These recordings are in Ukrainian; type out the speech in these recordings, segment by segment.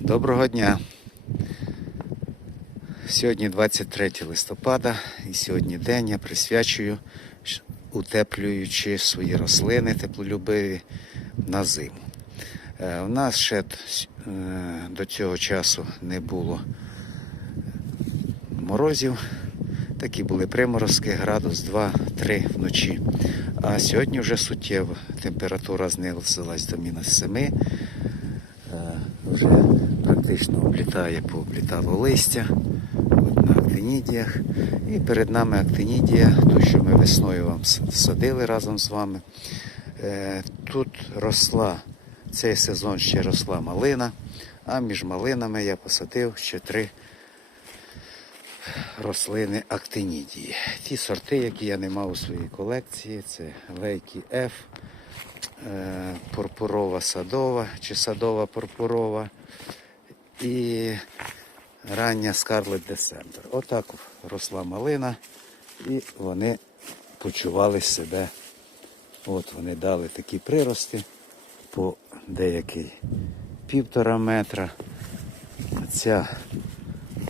Доброго дня. Сьогодні 23 листопада і сьогодні день я присвячую, утеплюючи свої рослини теплолюбиві на зиму. Е, У нас ще е, до цього часу не було морозів. Такі були приморозки, градус 2-3 вночі. А сьогодні вже суттєво температура знизилась до мінус 7. Вже практично облітає, пооблітало листя от на актинідіях. І перед нами актинідія, ту, що ми весною вам садили разом з вами. Е, Тут росла, цей сезон ще росла малина, а між малинами я посадив ще три рослини актинідії. Ті сорти, які я не мав у своїй колекції, це лейкі F, пурпурова садова чи садова пурпурова і рання Scarlet December. Отак росла малина, і вони почували себе. От вони дали такі прирости по деякий півтора метра. Ця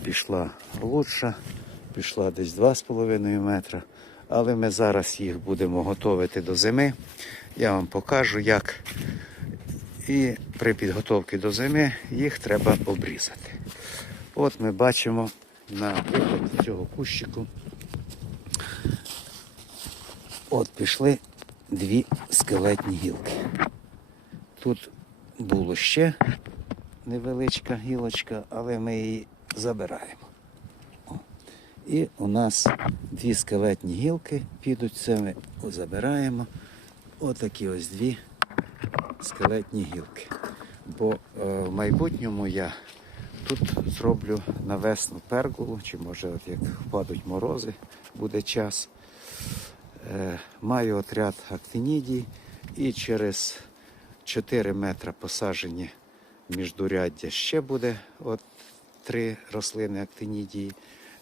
пішла лучша, пішла десь 2,5 метра. Але ми зараз їх будемо готувати до зими. Я вам покажу, як. І при підготовці до зими їх треба обрізати. От ми бачимо на цього кущику. От пішли дві скелетні гілки. Тут було ще невеличка гілочка, але ми її забираємо. О. І у нас дві скелетні гілки підуть, це ми забираємо. Отакі ось дві скелетні гілки. Бо е, в майбутньому я тут зроблю на весну пергулу, чи може от як впадуть морози, буде час. Е, маю отряд актинідій і через 4 метри посаджені міждуряддя ще буде от три рослини актинідії.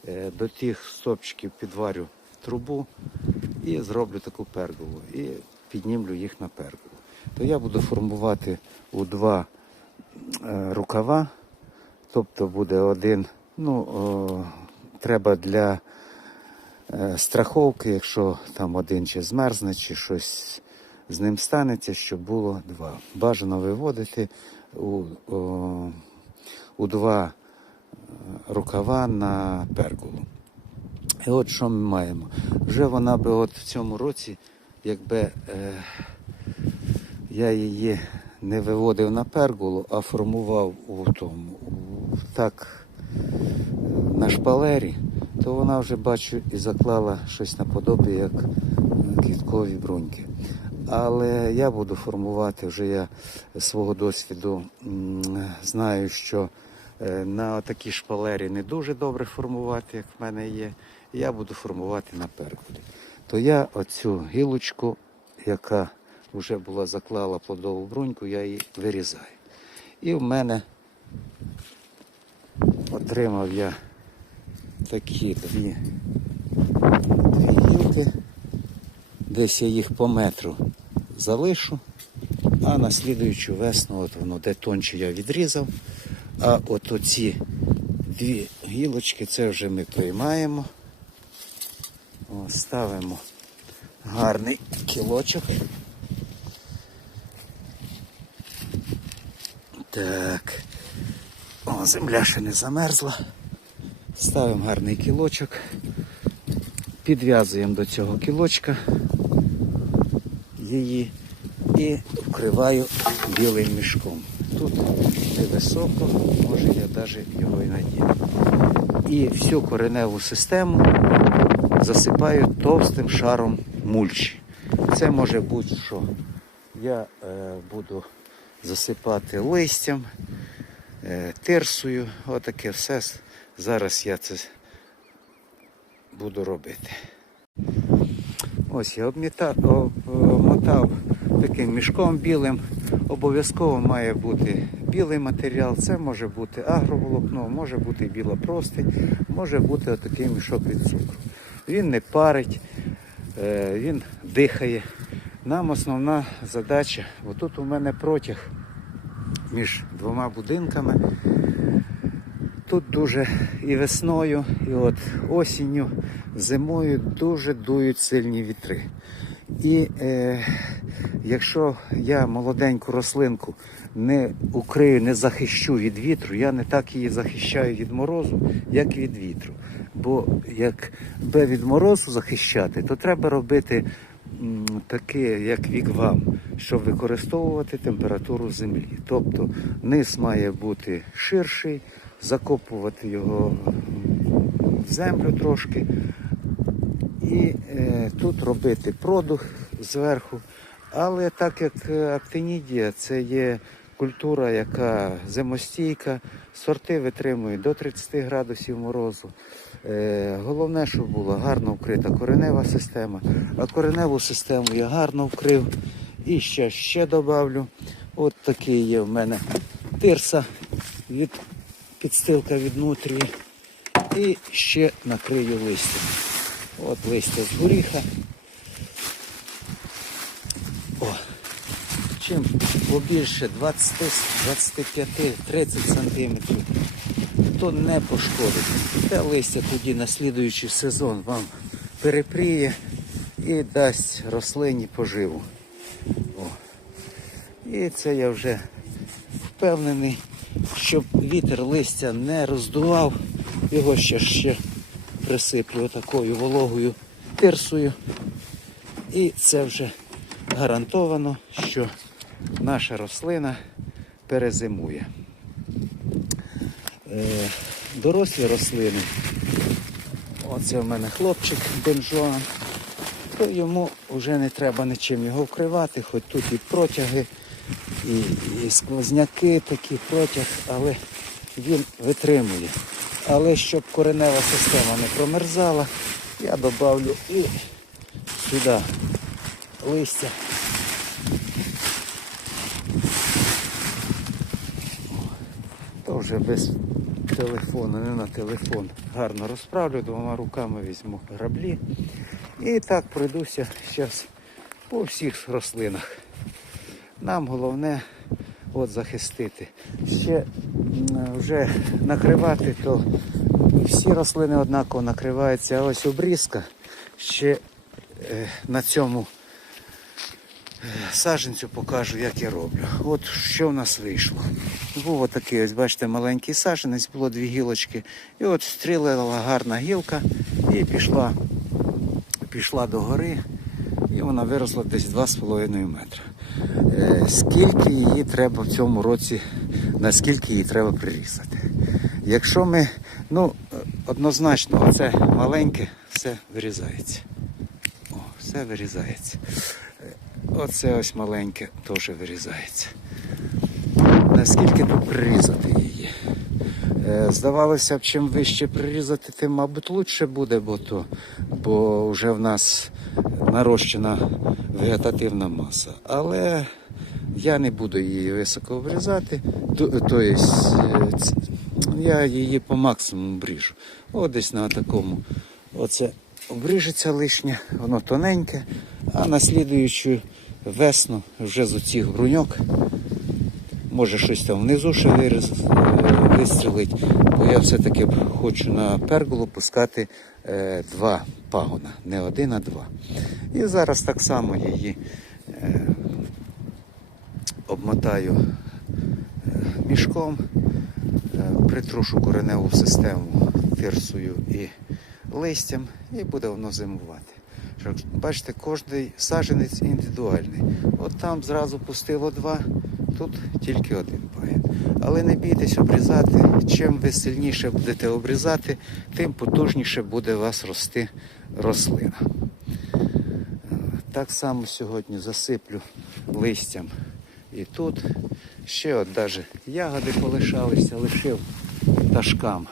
Е, До тих стопчиків підварю трубу і зроблю таку пергулу. І піднімлю їх на пергулу. То я буду формувати у два е, рукава, тобто буде один, ну, треба для е, страховки, якщо там один чи змерзне, чи щось з ним станеться, щоб було два. Бажано виводити у, о, у два е, рукава на пергулу. І от що ми маємо? Вже вона би от в цьому році, якби е, я її не виводив на пергулу, а формував у тому, у, так на шпалері, то вона вже бачу і заклала щось наподобі, як квіткові бруньки. Але я буду формувати вже я свого досвіду знаю, що е, на такій шпалері не дуже добре формувати, як в мене є. Я буду формувати на перкулі. То я оцю гілочку, яка вже була заклала плодову бруньку, я її вирізаю. І в мене отримав я такі дві, дві гілки. Десь я їх по метру залишу, а на слідуючу весну, от воно де тонче я відрізав. А от оці дві гілочки, це вже ми приймаємо. Ставимо гарний кілочок. Так. О, земля ще не замерзла. Ставимо гарний кілочок. Підв'язуємо до цього кілочка її і вкриваю білим мішком. Тут невисоко, може я навіть його і надію. І всю кореневу систему засипаю товстим шаром мульчі. Це може бути що. Я е, буду засипати листям, е, тирсою, отаке все. Зараз я це буду робити. Ось я обмітав, обмотав таким мішком білим. Обов'язково має бути білий матеріал. Це може бути агроволокно, може бути біла простинь, може бути отакий мішок від цукру. Він не парить, е, він дихає. Нам основна задача, отут у мене протяг між двома будинками. Тут дуже і весною, і от осінню, зимою дуже дують сильні вітри. І е, якщо я молоденьку рослинку не укрию, не захищу від вітру, я не так її захищаю від морозу, як від вітру. Бо як би від морозу захищати, то треба робити таке, як вігвам, щоб використовувати температуру землі. Тобто низ має бути ширший, закопувати його в землю трошки, і е, тут робити продух зверху. Але так як е, актинідія це є культура, яка зимостійка, сорти витримують до 30 градусів морозу. Е, головне, щоб була гарно вкрита коренева система. А кореневу систему я гарно вкрив. І ще ще добавлю. От такий є в мене тирса від підстилка від нутрії. І ще накрию листям. От листя з горіха. О, чим побільше 20, 25, 30 сантиметрів, то не пошкодить. Те листя тоді на слідуючий сезон вам перепріє і дасть рослині поживу. О. І це я вже впевнений, щоб вітер листя не роздував, його ще ще присиплю такою вологою тирсою. І це вже гарантовано, що наша рослина перезимує. Е, дорослі рослини, оце в мене хлопчик бенжуан, то йому вже не треба нічим його вкривати, хоч тут і протяги, і, і сквозняки такі протяг, але він витримує. Але щоб коренева система не промерзала, я додавлю і сюди листя. То вже без телефону, не на телефон. Гарно розправлю, двома руками візьму граблі. І так пройдуся зараз по всіх рослинах. Нам головне от захистити. Ще вже накривати, то всі рослини однаково накриваються, а ось обрізка ще е, на цьому е, саджанцю покажу, як я роблю. От що в нас вийшло. Був отакий, ось бачите, маленький саджанець, було дві гілочки. І от стрілила гарна гілка і пішла, пішла до гори, і вона виросла десь 2,5 метра. Е, Скільки її треба в цьому році, наскільки її треба прирізати? Якщо ми, ну, однозначно, оце маленьке, все вирізається. О, все вирізається. Е, Оце ось маленьке теж вирізається. Наскільки тут прирізати її? Е, Здавалося б, чим вище прирізати, тим, мабуть, лучше буде, бо то, бо вже в нас нарощена вегетативна маса. Але я не буду її високо обрізати, тобто я її по максимуму бріжу. О, десь на такому. Оце обріжеться лишнє, воно тоненьке, а на слідуючу весну вже з оцих бруньок може щось там внизу ще вистрілить, бо я все-таки хочу на перголу пускати е, два пагона, не один, а два. І зараз так само її е, обмотаю е, мішком, притрушу кореневу систему тирсою і листям, і буде воно зимувати. Бачите, кожний саджанець індивідуальний. От там зразу пустило два, тут тільки один пагін. Але не бійтесь обрізати. Чим ви сильніше будете обрізати, тим потужніше буде у вас рости рослина. Так само сьогодні засиплю листям і тут. Ще от навіть ягоди полишалися, лишив пташкам.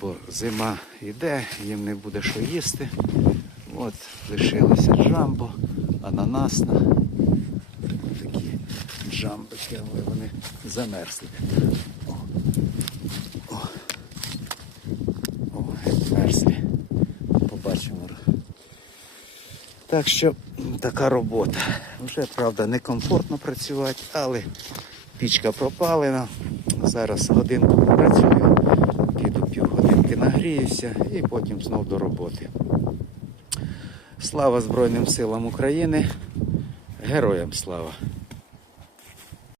Бо зима йде, їм не буде що їсти. От лишилося джамбо, ананасна. Такі але вони замерзли. О, о, о мерзлі. Побачимо. Так що така робота. Вже, правда, некомфортно працювати, але Пічка пропалена. Зараз годинку попрацюю, піду півгодинки нагріюся і потім знов до роботи. Слава Збройним силам України! Героям слава!